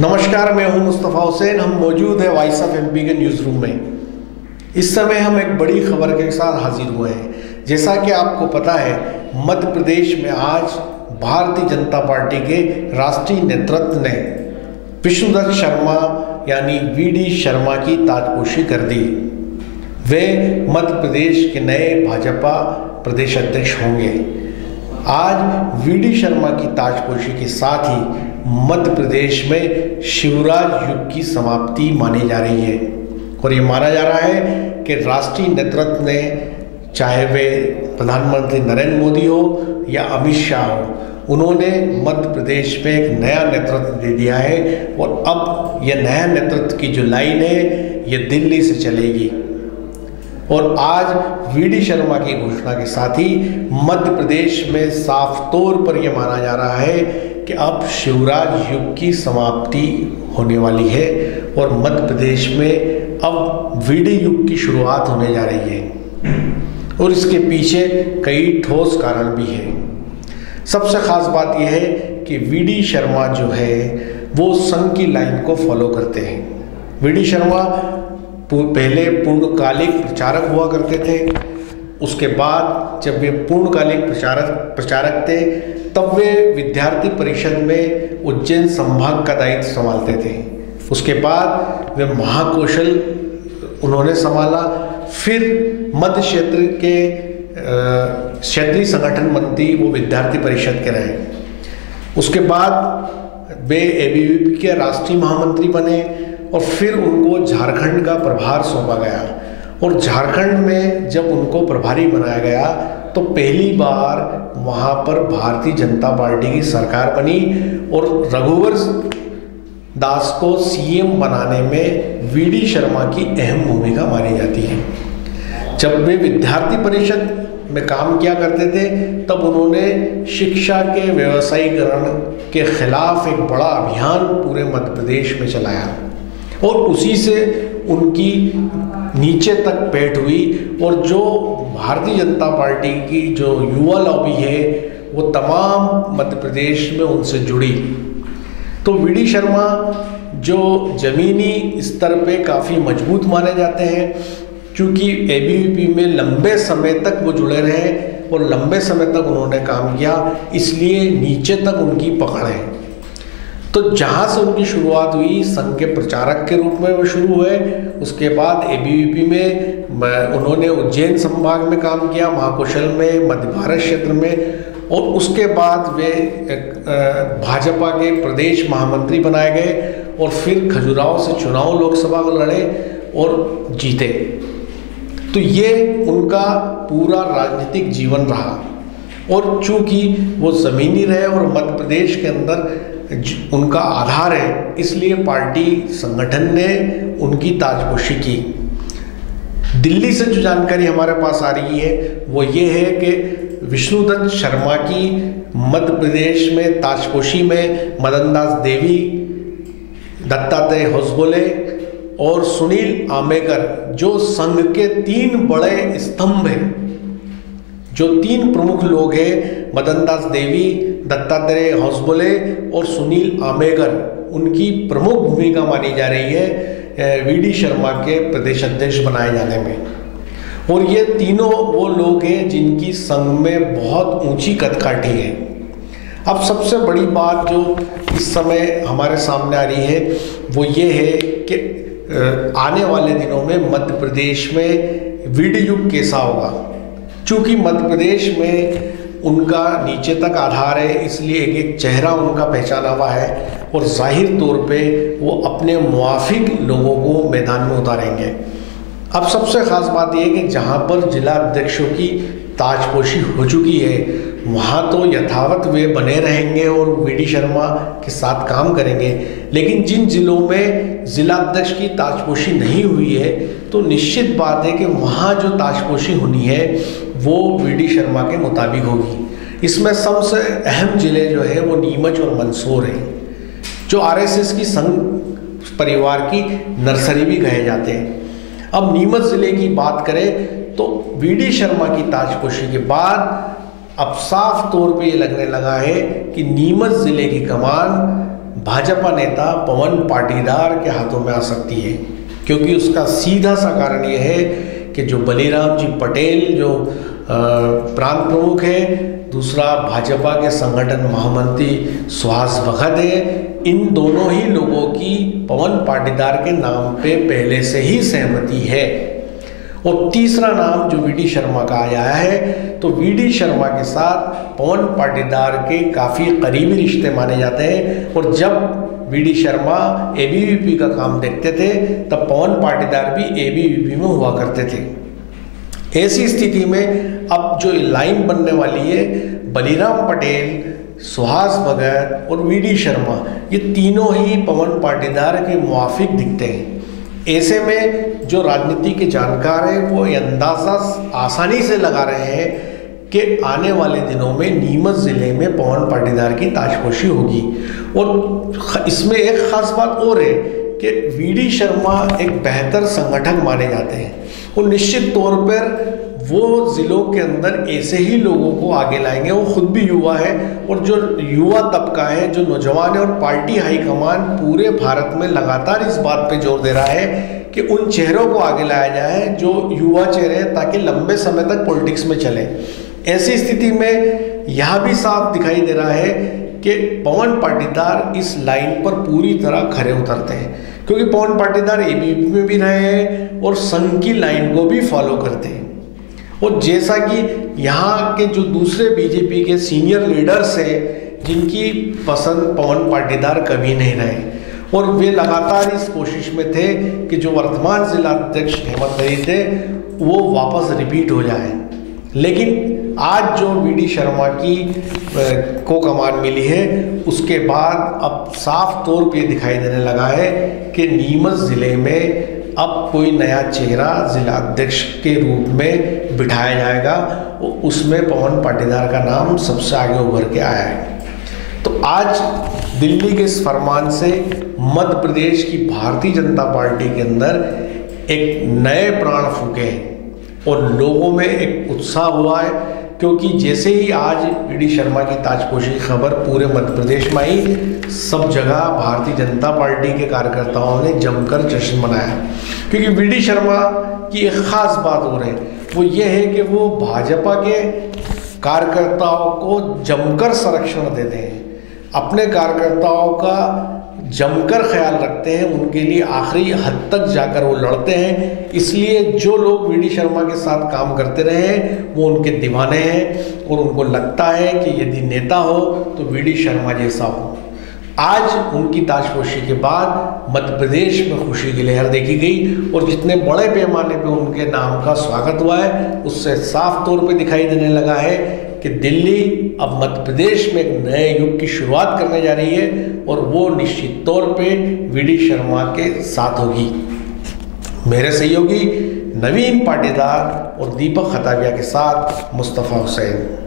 नमस्कार, मैं हूं मुस्तफ़ा हुसैन। हम मौजूद है वॉइस ऑफ एमपी के न्यूज़ रूम में। इस समय हम एक बड़ी खबर के साथ हाजिर हुए हैं। जैसा कि आपको पता है, मध्य प्रदेश में आज भारतीय जनता पार्टी के राष्ट्रीय नेतृत्व ने विष्णुदत्त शर्मा यानी वीडी शर्मा की ताजपोशी कर दी। वे मध्य प्रदेश के नए भाजपा प्रदेश अध्यक्ष होंगे। आज वीडी शर्मा की ताजपोशी के साथ ही मध्य प्रदेश में शिवराज युग की समाप्ति मानी जा रही है और ये माना जा रहा है कि राष्ट्रीय नेतृत्व ने, चाहे वे प्रधानमंत्री नरेंद्र मोदी हो या अमित शाह हो, उन्होंने मध्य प्रदेश में एक नया नेतृत्व दे दिया है और अब यह नया नेतृत्व की जो लाइन है ये दिल्ली से चलेगी। और आज वीडी शर्मा की घोषणा के साथ ही मध्य प्रदेश में साफ तौर पर यह माना जा रहा है कि अब शिवराज युग की समाप्ति होने वाली है और मध्य प्रदेश में अब वीडी युग की शुरुआत होने जा रही है। और इसके पीछे कई ठोस कारण भी हैं। सबसे खास बात यह है कि वीडी शर्मा जो है वो संघ की लाइन को फॉलो करते हैं। वीडी शर्मा पहले पूर्णकालिक प्रचारक हुआ करते थे। उसके बाद जब वे पूर्णकालिक प्रचारक थे तब वे विद्यार्थी परिषद में उज्जैन संभाग का दायित्व संभालते थे। उसके बाद वे महाकौशल उन्होंने संभाला। फिर मध्य क्षेत्र के क्षेत्रीय संगठन मंत्री वो विद्यार्थी परिषद के रहे। उसके बाद वे एबीवीपी के राष्ट्रीय महामंत्री बने और फिर उनको झारखंड का प्रभार सौंपा गया। और झारखंड में जब उनको प्रभारी बनाया गया तो पहली बार वहाँ पर भारतीय जनता पार्टी की सरकार बनी और रघुवर दास को सीएम बनाने में वीडी शर्मा की अहम भूमिका मानी जाती है। जब वे विद्यार्थी परिषद में काम किया करते थे तब उन्होंने शिक्षा के व्यवसायीकरण के खिलाफ एक बड़ा अभियान पूरे मध्य प्रदेश में चलाया और उसी से उनकी नीचे तक पैठ हुई और जो भारतीय जनता पार्टी की जो युवा लॉबी है वो तमाम मध्य प्रदेश में उनसे जुड़ी। तो वीडी शर्मा जो ज़मीनी स्तर पे काफ़ी मजबूत माने जाते हैं, क्योंकि एबीवीपी में लंबे समय तक वो जुड़े रहे और लंबे समय तक उन्होंने काम किया, इसलिए नीचे तक उनकी पकड़ है। तो जहाँ से उनकी शुरुआत हुई संघ के प्रचारक के रूप में वो शुरू हुए। उसके बाद एबीवीपी में उन्होंने उज्जैन संभाग में काम किया, महाकौशल में, मध्य भारत क्षेत्र में, और उसके बाद वे भाजपा के प्रदेश महामंत्री बनाए गए और फिर खजुराहो से चुनाव लोकसभा को लड़े और जीते। तो ये उनका पूरा राजनीतिक जीवन रहा। और चूंकि वो ज़मीनी रहे और मध्य प्रदेश के अंदर उनका आधार है, इसलिए पार्टी संगठन ने उनकी ताजपोशी की। दिल्ली से जो जानकारी हमारे पास आ रही है वो ये है कि विष्णुदत्त शर्मा की मध्य प्रदेश में ताजपोशी में मदन दास देवी, दत्तात्रेय होसबोले और सुनील आम्बेकर, जो संघ के 3 बड़े स्तंभ हैं, जो 3 प्रमुख लोग हैं, मदन दास देवी, दत्तात्रेय होसबोले और सुनील आम्बेकर, उनकी प्रमुख भूमिका मानी जा रही है वीडी शर्मा के प्रदेश अध्यक्ष बनाए जाने में। और ये तीनों वो लोग हैं जिनकी संघ में बहुत ऊंची कदकाठी है। अब सबसे बड़ी बात जो इस समय हमारे सामने आ रही है वो ये है कि आने वाले दिनों में मध्य प्रदेश में वीडी युग कैसा होगा। चूँकि मध्य प्रदेश में उनका नीचे तक आधार है, इसलिए एक एक चेहरा उनका पहचाना हुआ है और जाहिर तौर पे वो अपने मुआफिक लोगों को मैदान में उतारेंगे। अब सबसे ख़ास बात यह है कि जहाँ पर जिला अध्यक्षों की ताजपोशी हो चुकी है वहाँ तो यथावत वे बने रहेंगे और वीडी शर्मा के साथ काम करेंगे, लेकिन जिन जिलों में जिला अध्यक्ष की ताजपोशी नहीं हुई है तो निश्चित बात है कि वहाँ जो ताजपोशी होनी है वो वीडी शर्मा के मुताबिक होगी। इसमें सबसे अहम जिले जो है वो नीमच और मंदसौर हैं, जो आरएसएस की संघ परिवार की नर्सरी भी कहे जाते हैं। अब नीमच ज़िले की बात करें तो वीडी शर्मा की ताजपोशी के बाद अब साफ तौर पे ये लगने लगा है कि नीमच ज़िले की कमान भाजपा नेता पवन पाटीदार के हाथों में आ सकती है, क्योंकि उसका सीधा सा कारण ये है कि जो बलीराम जी पटेल जो प्रांत प्रमुख है, दूसरा भाजपा के संगठन महामंत्री सुहास भगत है, इन दोनों ही लोगों की पवन पाटीदार के नाम पे पहले से ही सहमति है। और तीसरा नाम जो वीडी शर्मा का आया है, तो वीडी शर्मा के साथ पवन पाटीदार के काफ़ी करीबी रिश्ते माने जाते हैं, और जब वीडी शर्मा एबीवीपी का काम देखते थे तब पवन पाटीदार भी एबीवीपी में हुआ करते थे। ऐसी स्थिति में अब जो लाइन बनने वाली है, बलीराम पटेल, सुहास भगत और वीडी शर्मा, ये तीनों ही पवन पाटीदार के मुआफिक दिखते हैं। ऐसे में जो राजनीति के जानकार हैं वो ये अंदाज़ा आसानी से लगा रहे हैं कि आने वाले दिनों में नीमच ज़िले में पवन पाटीदार की ताजपोशी होगी। और इसमें एक ख़ास बात और है कि वीडी शर्मा एक बेहतर संगठक माने जाते हैं, और निश्चित तौर पर वो ज़िलों के अंदर ऐसे ही लोगों को आगे लाएंगे। वो खुद भी युवा है, और जो युवा तबका है, जो नौजवान है, और पार्टी हाईकमान पूरे भारत में लगातार इस बात पे जोर दे रहा है कि उन चेहरों को आगे लाया जाए जो युवा चेहरे हैं, ताकि लंबे समय तक पॉलिटिक्स में चले। ऐसी स्थिति में यह भी साफ दिखाई दे रहा है कि पवन पाटीदार इस लाइन पर पूरी तरह खरे उतरते हैं, क्योंकि पवन पाटीदार एबीवीपी में भी रहे हैं और संघ की लाइन को भी फॉलो करते हैं। और जैसा कि यहाँ के जो दूसरे बीजेपी के सीनियर लीडर्स हैं, जिनकी पसंद पवन पाटीदार कभी नहीं रहे, और वे लगातार इस कोशिश में थे कि जो वर्तमान जिला अध्यक्ष हेमंत दरी थे वो वापस रिपीट हो जाए। लेकिन आज जो वीडी शर्मा की को कमान मिली है, उसके बाद अब साफ तौर पे दिखाई देने लगा है कि नीमच ज़िले में अब कोई नया चेहरा जिला अध्यक्ष के रूप में बिठाया जाएगा, उसमें पवन पाटीदार का नाम सबसे आगे उभर के आया है। तो आज दिल्ली के इस फरमान से मध्य प्रदेश की भारतीय जनता पार्टी के अंदर एक नए प्राण फूके हैं, और लोगों में एक उत्साह हुआ है, क्योंकि जैसे ही आज वीडी शर्मा की ताजपोशी की खबर पूरे मध्य प्रदेश में आई, सब जगह भारतीय जनता पार्टी के कार्यकर्ताओं ने जमकर जश्न मनाया। क्योंकि वीडी शर्मा की एक ख़ास बात हो रही है, वो ये है कि वो भाजपा के कार्यकर्ताओं को जमकर संरक्षण देते हैं, अपने कार्यकर्ताओं का जमकर ख्याल रखते हैं, उनके लिए आखिरी हद तक जाकर वो लड़ते हैं। इसलिए जो लोग वीडी शर्मा के साथ काम करते रहे हैं वो उनके दीवाने हैं, और उनको लगता है कि यदि नेता हो तो वीडी शर्मा जैसा हो। आज उनकी ताजपोशी के बाद मध्य प्रदेश में खुशी की लहर देखी गई, और जितने बड़े पैमाने पे उनके नाम का स्वागत हुआ है, उससे साफ तौर पे दिखाई देने लगा है कि दिल्ली अब मध्य प्रदेश में एक नए युग की शुरुआत करने जा रही है, और वो निश्चित तौर पे वीडी शर्मा के साथ होगी। मेरे सहयोगी नवीन पाटीदार और दीपक खताबिया के साथ मुस्तफ़ा हुसैन।